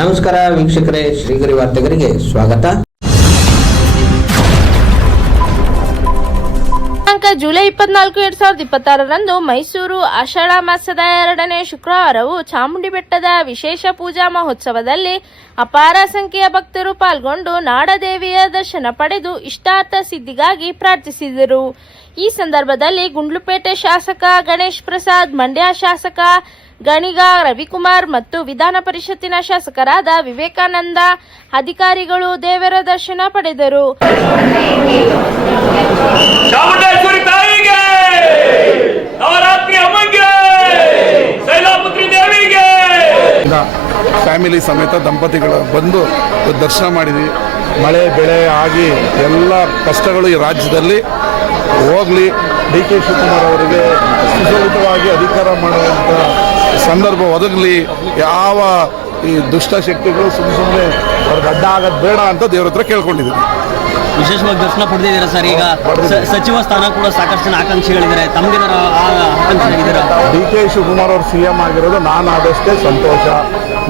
ನಮಸ್ಕಾರ ವೀಕ್ಷಕರೇ, ಶ್ರೀಗರಿ ವಾರ್ತೆಗರಿಗೆ ಸ್ವಾಗತ. ಜುಲೈ 24, 2026ರಂದು ಮೈಸೂರು ಆಷಾಢ ಮಾಸದ 2ನೇ ಶುಕ್ರವಾರವು ಚಾಮುಂಡಿ ಬೆಟ್ಟದ ವಿಶೇಷ ಪೂಜಾ ಮಹೋತ್ಸವದಲ್ಲಿ ಅಪಾರ ಸಂಖ್ಯೆಯ ಭಕ್ತರು ಪಾಲ್ಗೊಂಡು ನಾಡದೇವಿಯ ದರ್ಶನ ಪಡೆದು ಇಷ್ಟಾರ್ಥ ಸಿದ್ಧಿಗಾಗಿ ಪ್ರಾರ್ಥಿಸಿದರು. ಈ ಸಂದರ್ಭದಲ್ಲಿ ಗುಂಡ್ಲುಪೇಟೆ ಶಾಸಕ ಗಣೇಶ್ ಪ್ರಸಾದ್, ಮಂಡ್ಯ ಶಾಸಕ ಗಣಿಗ ರವಿಕುಮಾರ್ ಮತ್ತು ವಿಧಾನ ಪರಿಷತ್ತಿನ ಶಾಸಕರಾದ ವಿವೇಕಾನಂದ ಅಧಿಕಾರಿಗಳು ದೇವರ ದರ್ಶನ ಪಡೆದರು. ಚಾಮುಂಡೇಶ್ವರಿ ತಾಯಿಗೆ, ನವರಾತ್ರಿ ಅಮ್ಮಂಗೆ, ಶೈಲಾಪುತ್ರಿ ದೇವಿಗೆ. ಫ್ಯಾಮಿಲಿ ಸಮೇತ ದಂಪತಿಗಳು ಬಂದು ದರ್ಶನ ಮಾಡಿದ್ವಿ. ಮಳೆ ಬೆಳೆ ಆಗಿ ಎಲ್ಲ ಕಷ್ಟಗಳು ಈ ರಾಜ್ಯದಲ್ಲಿ ಹೋಗಲಿ, ಡಿ ಕೆ ಶಿವಕುಮಾರ್ ಅವರಿಗೆ ಸುಸೂಚಿತವಾಗಿ ಅಧಿಕಾರ ಮಾಡುವಂಥ ಸಂದರ್ಭ ಒದಗಲಿ, ಯಾವ ಈ ದುಷ್ಟಶಕ್ತಿಗಳು ಸುಮ್ಮನೆ ಅವ್ರಿಗೆ ಅಡ್ಡ ಆಗೋದು ಬೇಡ ಅಂತ ದೇವ್ರ ಹತ್ರ ಕೇಳ್ಕೊಂಡಿದ್ದೀವಿ. ವಿಶೇಷವಾಗಿ ದರ್ಶನ ಪಡೆದಿದ್ದೀರಾ ಸರ್? ಈಗ ಸಚಿವ ಸ್ಥಾನ ಕೂಡ ಸಾಕಷ್ಟು ಜನ ಆಕಾಂಕ್ಷಿಗಳಿದ್ದಾರೆ, ತಮಗೇನಾರ ಆಕಾಂಕ್ಷಿಯಾಗಿದ್ದೀರಾ? ಡಿ ಕೆ ಶಿವಕುಮಾರ್ ಅವರು CM ಆಗಿರೋದು ನಾನು ಆದಷ್ಟೇ ಸಂತೋಷ.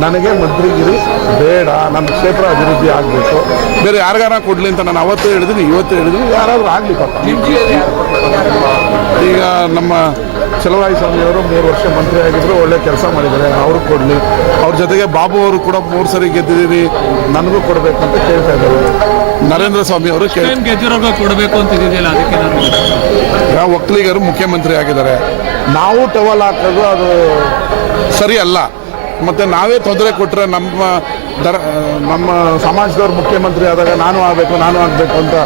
ನನಗೆ ಮಂತ್ರಿಗಿರಿ ಬೇಡ, ನನ್ನ ಕ್ಷೇತ್ರ ಅಭಿವೃದ್ಧಿ ಆಗಬೇಕು, ಬೇರೆ ಯಾರಿಗಾರ ಕೊಡಲಿ ಅಂತ ನಾನು ಅವತ್ತು ಹೇಳಿದ್ದೀನಿ, ಇವತ್ತು ಹೇಳಿದ್ದೀನಿ, ಯಾರಾದರೂ ಆಗಲಿ ಪಾಪ. ಈಗ ನಮ್ಮ ಚಲುವರಾಯ ಸ್ವಾಮಿಯವರು 3 ವರ್ಷ ಮಂತ್ರಿ ಆಗಿದ್ರು, ಒಳ್ಳೆ ಕೆಲಸ ಮಾಡಿದ್ದಾರೆ, ಅವರು ಕೊಡಲಿ. ಅವ್ರ ಜೊತೆಗೆ ಬಾಬು ಅವರು ಕೂಡ 3 ಸರಿ ಗೆದ್ದಿದ್ದೀವಿ, ನನಗೂ ಕೊಡಬೇಕು ಅಂತ ಕೇಳ್ತಾ ಇದ್ದಾರೆ. ನರೇಂದ್ರ ಸ್ವಾಮಿ ಅವರು ಕೊಡಬೇಕು ಅಂತ ಇದೆಯಲ್ಲ, ಅದಕ್ಕೆ ಯಾವ ಒಕ್ಕಲಿಗರು ಮುಖ್ಯಮಂತ್ರಿ ಆಗಿದ್ದಾರೆ. ನಾವು ಟವಲ್ ಹಾಕೋದು ಅದು ಸರಿ ಅಲ್ಲ. ಮತ್ತು ನಾವೇ ತೊಂದರೆ ಕೊಟ್ಟರೆ ನಮ್ಮ ಸಮಾಜದವ್ರು ಮುಖ್ಯಮಂತ್ರಿ ಆದಾಗ ನಾನು ಆಗಬೇಕು ಅಂತ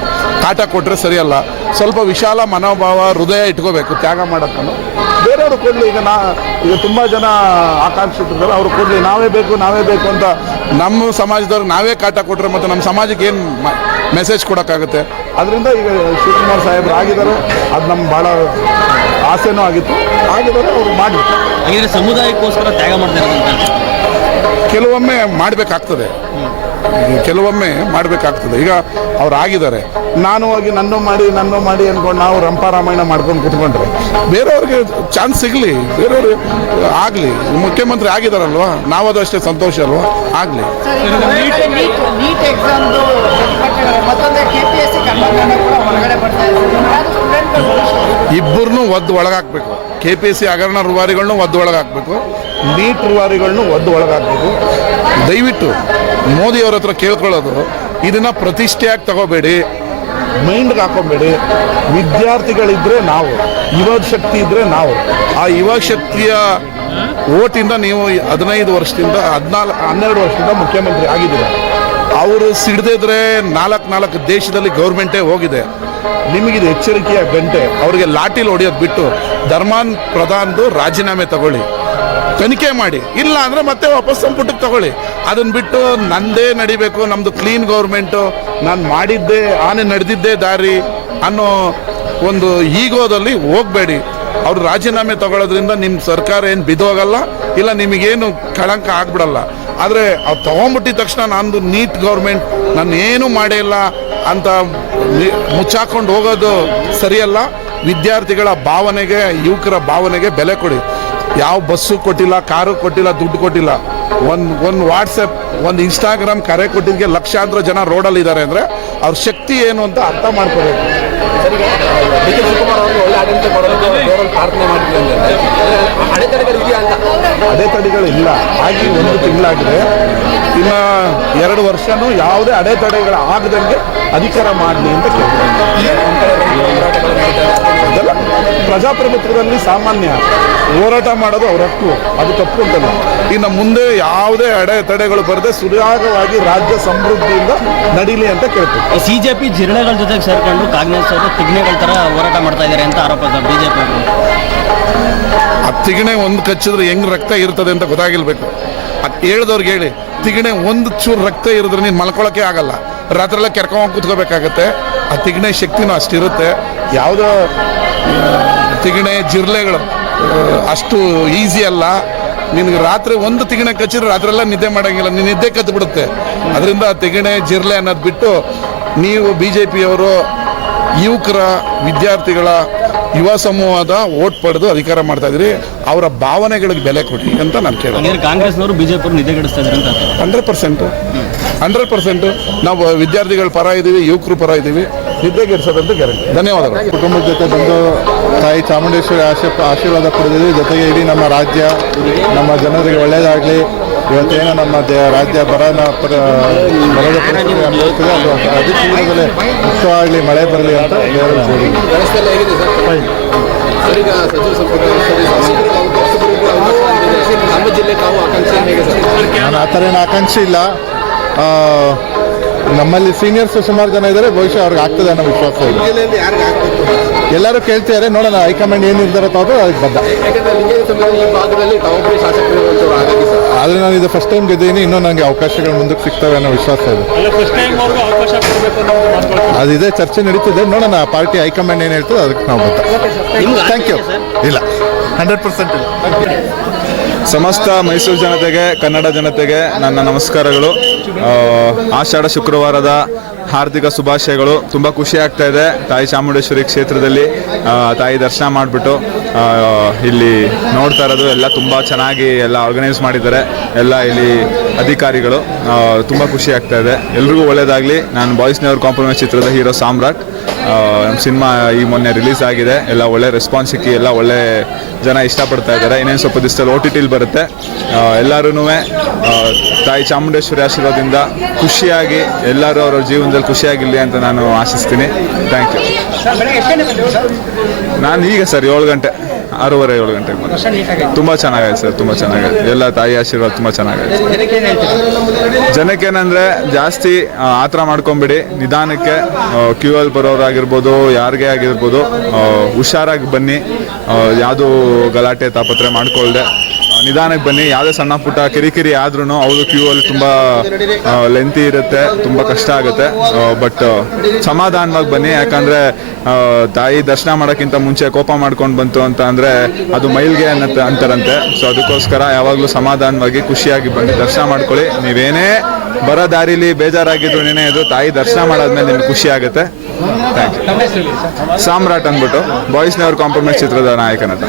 ಕಾಟ ಕೊಟ್ಟರೆ ಸರಿಯಲ್ಲ. ಸ್ವಲ್ಪ ವಿಶಾಲ ಮನೋಭಾವ, ಹೃದಯ ಇಟ್ಕೋಬೇಕು ತ್ಯಾಗ ಮಾಡೋಕ್ಕೂ. ಬೇರೆಯವರು ಕೊಡಲಿ. ಈಗ ತುಂಬ ಜನ ಆಕಾಂಕ್ಷಿತರಿದ್ದಾರೆ, ಅವರು ಕೊಡಲಿ. ನಾವೇ ಬೇಕು ಅಂತ ನಮ್ಮ ಸಮಾಜದವ್ರಿಗೆ ನಾವೇ ಕಾಟ ಕೊಟ್ಟರೆ ಮತ್ತು ನಮ್ಮ ಸಮಾಜಕ್ಕೆ ಏನು ಮೆಸೇಜ್ ಕೊಡೋಕ್ಕಾಗುತ್ತೆ? ಅದರಿಂದ ಈಗ ಶಿವಕುಮಾರ್ ಸಾಹೇಬ್ರು ಆಗಿದ್ದಾರೆ, ಅದು ನಮ್ಗೆ ಭಾಳ ಆಸೆನೂ ಆಗಿತ್ತು, ಆಗಿದ್ದಾರೆ, ಅವರು ಮಾಡಿ. ಹಾಗಿದ್ರೆ ಸಮುದಾಯಕ್ಕೋಸ್ಕರ ತ್ಯಾಗ ಮಾಡ್ತಾರೆ ಅಂತ ಕೆಲವೊಮ್ಮೆ ಮಾಡಬೇಕಾಗ್ತದೆ. ಈಗ ಅವ್ರು ಆಗಿದ್ದಾರೆ, ನಾನು ಹೋಗಿ ನನ್ನ ಮಾಡಿ ಅಂದ್ಕೊಂಡು ನಾವು ರಂಪಾರಾಮಾಯಣ ಮಾಡ್ಕೊಂಡು ಕೂತ್ಕೊಂಡ್ರೆ ಬೇರೆಯವ್ರಿಗೆ ಚಾನ್ಸ್ ಸಿಗಲಿ, ಬೇರೆಯವ್ರಿಗೆ ಆಗಲಿ. ಮುಖ್ಯಮಂತ್ರಿ ಆಗಿದಾರಲ್ವ, ನಾವದು ಅಷ್ಟೇ ಸಂತೋಷ ಅಲ್ವಾ, ಆಗಲಿ. ಇಬ್ಬರನ್ನೂ ಒಳಗಾಕಬೇಕು. KPSC ಹಗರಣ ರೂವಾರಿಗಳನ್ನೂ ಒಳಗಾಕಬೇಕು, ನೀಟ್ ರೂವಾರಿಗಳನ್ನೂ ಒಳಗಾಕಬೇಕು. ದಯವಿಟ್ಟು ಮೋದಿಯವ್ರ ಹತ್ರ ಕೇಳ್ಕೊಳ್ಳೋದು, ಇದನ್ನು ಪ್ರತಿಷ್ಠೆಯಾಗಿ ತಗೋಬೇಡಿ, ಮೈಂಡ್ಗೆ ಹಾಕೋಬೇಡಿ. ವಿದ್ಯಾರ್ಥಿಗಳಿದ್ದರೆ ನಾವು, ಯುವ ಶಕ್ತಿ ಇದ್ದರೆ ನಾವು. ಆ ಯುವ ಶಕ್ತಿಯ ಓಟಿಂದ ನೀವು 15 ವರ್ಷದಿಂದ 12 ವರ್ಷದಿಂದ ಮುಖ್ಯಮಂತ್ರಿ ಆಗಿದ್ದೀರ. ಅವರು ಸಿಡದಿದ್ರೆ 4 ದೇಶದಲ್ಲಿ ಗೌರ್ಮೆಂಟೇ ಹೋಗಿದೆ. ನಿಮಗಿದು ಎಚ್ಚರಿಕೆಯ ಗಂಟೆ. ಅವರಿಗೆ ಲಾಟಿಲ್ ಹೊಡೆಯೋದು ಬಿಟ್ಟು ಧರ್ಮಾನ್ ಪ್ರಧಾನ್ದು ರಾಜೀನಾಮೆ ತಗೊಳ್ಳಿ, ತನಿಖೆ ಮಾಡಿ. ಇಲ್ಲ ಅಂದರೆ ಮತ್ತೆ ವಾಪಸ್ ಸಂಪುಟಕ್ಕೆ ತಗೊಳ್ಳಿ. ಅದನ್ನು ಬಿಟ್ಟು ನಂದೇ ನಡಿಬೇಕು, ನಮ್ಮದು ಕ್ಲೀನ್ ಗೌರ್ಮೆಂಟು, ನಾನು ಮಾಡಿದ್ದೇ ನಡೆದಿದ್ದೇ ದಾರಿ ಅನ್ನೋ ಒಂದು ಈಗೋದಲ್ಲಿ ಹೋಗಬೇಡಿ. ಅವರು ರಾಜೀನಾಮೆ ತಗೊಳ್ಳೋದ್ರಿಂದ ನಿಮ್ಮ ಸರ್ಕಾರ ಏನು ಬಿದ್ದೋಗಲ್ಲ, ಇಲ್ಲ ನಿಮಗೇನು ಕಳಂಕ ಆಗ್ಬಿಡಲ್ಲ. ಆದರೆ ಅವ್ರು ತೊಗೊಂಬಿಟ್ಟಿದ ತಕ್ಷಣ ನಂದು ನೀಟ್ ಗೌರ್ಮೆಂಟ್, ನಾನು ಏನೂ ಮಾಡೇ ಇಲ್ಲ ಅಂತ ಮುಚ್ಚಾಕೊಂಡು ಹೋಗೋದು ಸರಿಯಲ್ಲ. ವಿದ್ಯಾರ್ಥಿಗಳ ಭಾವನೆಗೆ, ಯುವಕರ ಭಾವನೆಗೆ ಬೆಲೆ ಕೊಡಿ. ಯಾವ ಬಸ್ಸು ಕೊಟ್ಟಿಲ್ಲ, ಕಾರು ಕೊಟ್ಟಿಲ್ಲ, ದುಡ್ಡು ಕೊಟ್ಟಿಲ್ಲ. ಒಂದು ವಾಟ್ಸಪ್, ಒಂದು ಇನ್ಸ್ಟಾಗ್ರಾಮ್ ಕರೆ ಕೊಟ್ಟಿದ್ದಕ್ಕೆ ಲಕ್ಷಾಂತರ ಜನ ರೋಡಲ್ಲಿ ಇದ್ದಾರೆ ಅಂದರೆ ಅವ್ರ ಶಕ್ತಿ ಏನು ಅಂತ ಅರ್ಥ ಮಾಡ್ಕೋಬೇಕು. ಅಡೆತಡೆಗಳಿಲ್ಲ, ಆಗಿ 1 ತಿಂಗಳಾಗಿದೆ. ಇನ್ನು 2 ವರ್ಷನೂ ಯಾವುದೇ ಅಡೆತಡೆಗಳು ಆಗದಂಗೆ ಅಧಿಕಾರ ಮಾಡಲಿ ಅಂತ ಕೇಳ್ತಾರೆ. ಅದೆಲ್ಲ ಪ್ರಜಾಪ್ರಭುತ್ವದಲ್ಲಿ ಸಾಮಾನ್ಯ. ಹೋರಾಟ ಮಾಡೋದು ಅವ್ರ ಹಕ್ಕು, ಅದು ತಪ್ಪು ಅಂತಲ್ಲ. ಇನ್ನು ಮುಂದೆ ಯಾವುದೇ ಅಡೆತಡೆಗಳು ಬರದೆ ಸುಧಾರವಾಗಿ ರಾಜ್ಯ ಸಮೃದ್ಧಿಯಿಂದ ನಡೀಲಿ ಅಂತ ಕೇಳ್ತೀವಿ. CJP ಜಿರಳೆಗಳ ಜೊತೆಗೆ ಸೇರ್ಕೊಂಡು ಕಾಂಗ್ರೆಸ್ ಅವರು ತಿಗ್ನೆಗಳ ಥರ ಹೋರಾಟ ಮಾಡ್ತಾ ಇದ್ದಾರೆ ಅಂತ ಆರೋಪ ಸರ್ BJP. ಆ ತಿಗಣೆ ಒಂದು ಕಚ್ಚಿದ್ರೆ ಹೆಂಗೆ ರಕ್ತ ಇರ್ತದೆ ಅಂತ ಗೊತ್ತಾಗಿರ್ಬೇಕು. ಅದು ಹೇಳ್ದವ್ರಿಗೆ ಹೇಳಿ, ತಿಗಣೆ ಒಂದು ಚೂರು ರಕ್ತ ಇರಿದ್ರೆ ನೀನು ಮಲ್ಕೊಳ್ಳೋಕ್ಕೆ ಆಗಲ್ಲ, ರಾತ್ರೆಲ್ಲ ಕೆರ್ಕೊಂಡು ಕೂತ್ಕೋಬೇಕಾಗತ್ತೆ. ಆ ತಿಗಣೆ ಶಕ್ತಿನೂ ಅಷ್ಟಿರುತ್ತೆ. ಯಾವುದೋ ತಿಗಣೆ ಜಿರಳೆಗಳು ಅಷ್ಟು ಈಸಿ ಅಲ್ಲ. ನಿನಗೆ ರಾತ್ರಿ ಒಂದು ತಿಗಣೆ ಕಚ್ಚಿದ್ರೆ ರಾತ್ರೆಲ್ಲ ನಿದ್ದೆ ಮಾಡೋಂಗಿಲ್ಲ, ನೀನು ನಿದ್ದೆ ಕತ್ತು ಬಿಡುತ್ತೆ. ಅದರಿಂದ ತಿಗಣೆ ಜಿರಳೆ ಅನ್ನೋದು ಬಿಟ್ಟು ನೀವು BJPಯವರು ಯುವಕರ, ವಿದ್ಯಾರ್ಥಿಗಳ ಯುವ ಸಮೂಹದ ಓಟ್ ಪಡೆದು ಅಧಿಕಾರ ಮಾಡ್ತಾ ಇದ್ರಿ, ಅವರ ಭಾವನೆಗಳಿಗೆ ಬೆಲೆ ಕೊಡಿ ಅಂತ ನಾನು ಕೇಳೋದು. ಹಂಗಾದ್ರೆ ಕಾಂಗ್ರೆಸ್ನವರು ಬಿಜೆಪಿ ನಿದ್ದೆಗೆಡಿಸ್ತಾ ಇದ್ದಾರೆ ಅಂತ 100% ನಾವು ವಿದ್ಯಾರ್ಥಿಗಳ ಪರ ಇದ್ದೀವಿ, ಯುವಕರು ಪರ ಇದ್ದೀವಿ, ನಿದ್ದೆಗೆಡಿಸೋದಂತ ಗ್ಯಾರಂಟಿ. ಧನ್ಯವಾದಗಳು. ಕುಟುಂಬದ ಜೊತೆ ಬಂದು ತಾಯಿ ಚಾಮುಂಡೇಶ್ವರಿ ಆಶೀರ್ವಾದ ಪಡೆದಿದ್ದೀವಿ. ಜೊತೆಗೆ ಇಡೀ ನಮ್ಮ ರಾಜ್ಯ, ನಮ್ಮ ಜನರಿಗೆ ಒಳ್ಳೆಯದಾಗಲಿ. ಇವತ್ತೇನೋ ನಮ್ಮ ರಾಜ್ಯ ಬರದ ಪರಿಸ್ಥಿತಿ ಅನುಭವಿಸ್ತಿದೆ, ಅದು ಅತಿ ಶೀಘ್ರದಲ್ಲೇ ಮುಕ್ತವಾಗಲಿ, ಮಳೆ ಬರಲಿ ಅಂತ ದೇವರಲ್ಲಿ ಕೋರಿ. ನಾನು ಆ ಥರ ಏನು ಆಕಾಂಕ್ಷೆ ಇಲ್ಲ. ನಮ್ಮಲ್ಲಿ ಸೀನಿಯರ್ಸ್ ಸುಮಾರು ಜನ ಇದ್ದಾರೆ, ಬಹುಶಃ ಅವ್ರಿಗೆ ಆಗ್ತದೆ ಅನ್ನೋ ವಿಶ್ವಾಸ ಇದೆ. ಎಲ್ಲರೂ ಕೇಳ್ತಿದ್ದಾರೆ, ನೋಡೋಣ ಹೈಕಮಾಂಡ್ ಏನು ನಿರ್ಧಾರ ತಗೋದು ಅದಕ್ಕೆ ಬದ್ಧ. ಆದರೆ ನಾನು ಇದು ಫಸ್ಟ್ ಟೈಮ್ ಗೆದ್ದೀನಿ, ಇನ್ನೂ ನನಗೆ ಅವಕಾಶಗಳು ಮುಂದಕ್ಕೆ ಸಿಗ್ತವೆ ಅನ್ನೋ ವಿಶ್ವಾಸ ಇದೆ. ಅದಿದೆ, ಚರ್ಚೆ ನಡೀತಿದೆ, ನೋಡೋಣ ಪಾರ್ಟಿ ಹೈಕಮಾಂಡ್ ಏನು ಹೇಳ್ತದೆ ಅದಕ್ಕೆ ನಾವು ಬದ್ಧ. Thank you. ಇಲ್ಲ, 100% ಇಲ್ಲ. ಸಮಸ್ತ ಮೈಸೂರು ಜನತೆಗೆ, ಕನ್ನಡ ಜನತೆಗೆ ನನ್ನ ನಮಸ್ಕಾರಗಳು. ಆಷಾಢ ಶುಕ್ರವಾರದ ಹಾರ್ದಿಕ ಶುಭಾಶಯಗಳು. ತುಂಬ ಖುಷಿ ಆಗ್ತಾ ಇದೆ ತಾಯಿ ಚಾಮುಂಡೇಶ್ವರಿ ಕ್ಷೇತ್ರದಲ್ಲಿ ತಾಯಿ ದರ್ಶನ ಮಾಡಿಬಿಟ್ಟು ಇಲ್ಲಿ ನೋಡ್ತಾ ಇರೋದು. ಎಲ್ಲ ತುಂಬ ಚೆನ್ನಾಗಿ ಎಲ್ಲ ಆರ್ಗನೈಸ್ ಮಾಡಿದ್ದಾರೆ ಎಲ್ಲ ಇಲ್ಲಿ ಅಧಿಕಾರಿಗಳು. ತುಂಬ ಖುಷಿ ಆಗ್ತಾ ಇದೆ. ಎಲ್ರಿಗೂ ಒಳ್ಳೆಯದಾಗಲಿ. ನಾನು ಬಾಯ್ಸ್ ನೆವರ್ ಕಾಂಪ್ರಮೈಸ್ ಚಿತ್ರದ ಹೀರೋ ಸಾಮ್ರಾಟ್. ನಮ್ಮ ಸಿನಿಮಾ ಈ ಮೊನ್ನೆ ರಿಲೀಸ್ ಆಗಿದೆ, ಎಲ್ಲ ಒಳ್ಳೆ ರೆಸ್ಪಾನ್ಸ್ ಸಿಕ್ಕಿ ಎಲ್ಲ ಒಳ್ಳೆ ಜನ ಇಷ್ಟಪಡ್ತಾ ಇದ್ದಾರೆ. ಇನ್ನೇನು ಸ್ವಲ್ಪ ದಿವಸದಲ್ಲಿ OTT ಬರುತ್ತೆ. ಎಲ್ಲರೂ ತಾಯಿ ಚಾಮುಂಡೇಶ್ವರಿ ಆಶೀರ್ವಾದದಿಂದ ಖುಷಿಯಾಗಿ ಎಲ್ಲರೂ ಅವರ ಜೀವನದಲ್ಲಿ ಖುಷಿಯಾಗಿರಲಿ ಅಂತ ನಾನು ಆಶಿಸ್ತೀನಿ. Thank you. ನಾನು ಈಗ ಸರ್ 7 ಗಂಟೆ 6:30 7 ಗಂಟೆಗೆ ಬಂದೆ. ತುಂಬ ಚೆನ್ನಾಗಿದೆ ಸರ್, ತುಂಬ ಚೆನ್ನಾಗಿದೆ. ಎಲ್ಲ ತಾಯಿ ಆಶೀರ್ವಾದ ತುಂಬ ಚೆನ್ನಾಗಿದೆ. ಜನಕ್ಕೇನಂದರೆ ಜಾಸ್ತಿ ಆತರ ಮಾಡ್ಕೊಂಬಿಡಿ, ನಿಧಾನಕ್ಕೆ ಕ್ಯೂ ಅಲ್ಲಿ ಬರೋರಾಗಿರ್ಬೋದು, ಯಾರಿಗೆ ಆಗಿರ್ಬೋದು, ಹುಷಾರಾಗಿ ಬನ್ನಿ. ಯಾವುದು ಗಲಾಟೆ ತಾಪತ್ರೆ ಮಾಡ್ಕೊಳ್ದೆ ನಿಧಾನಕ್ಕೆ ಬನ್ನಿ. ಯಾವುದೇ ಸಣ್ಣ ಪುಟ್ಟ ಕಿರಿಕಿರಿ ಆದ್ರೂ ಅವರು ಕ್ಯೂ ಅಲ್ಲಿ ತುಂಬ ಲೆಂತಿ ಇರುತ್ತೆ, ತುಂಬ ಕಷ್ಟ ಆಗುತ್ತೆ. ಬಟ್ ಸಮಾಧಾನವಾಗಿ ಬನ್ನಿ. ಯಾಕಂದರೆ ತಾಯಿ ದರ್ಶನ ಮಾಡೋಕ್ಕಿಂತ ಮುಂಚೆ ಕೋಪ ಮಾಡ್ಕೊಂಡು ಬಂತು ಅಂತ ಅಂದರೆ ಅದು ಮೈಲ್ಗೆ ಅಂತಾರಂತೆ. ಸೊ ಅದಕ್ಕೋಸ್ಕರ ಯಾವಾಗಲೂ ಸಮಾಧಾನವಾಗಿ ಖುಷಿಯಾಗಿ ಬನ್ನಿ, ದರ್ಶನ ಮಾಡ್ಕೊಳ್ಳಿ. ನೀವೇನೇ ಬರೋ ದಾರಿಲಿ ಬೇಜಾರಾಗಿದ್ರು ಏನೇ ಇದ್ರು ತಾಯಿ ದರ್ಶನ ಮಾಡಾದ್ಮೇಲೆ ನಿಮ್ಗೆ ಖುಷಿ ಆಗುತ್ತೆ. Thank you. ಸಾಮ್ರಾಟ್ ಅಂದ್ಬಿಟ್ಟು ಬಾಯ್ಸ್ ನೆವರ್ ಕಾಂಪ್ರಮೈಸ್ ಚಿತ್ರದ ನಾಯಕ ನಟ.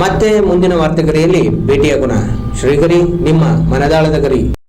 ಮತ್ತೆ ಮುಂದಿನ ವಾರ್ತೆಗರಿಯಲ್ಲಿ ಭೇಟಿಯಾಗೋಣ. ಶ್ರೀಗರಿ, ನಿಮ್ಮ ಮನದಾಳದ ಗರಿ.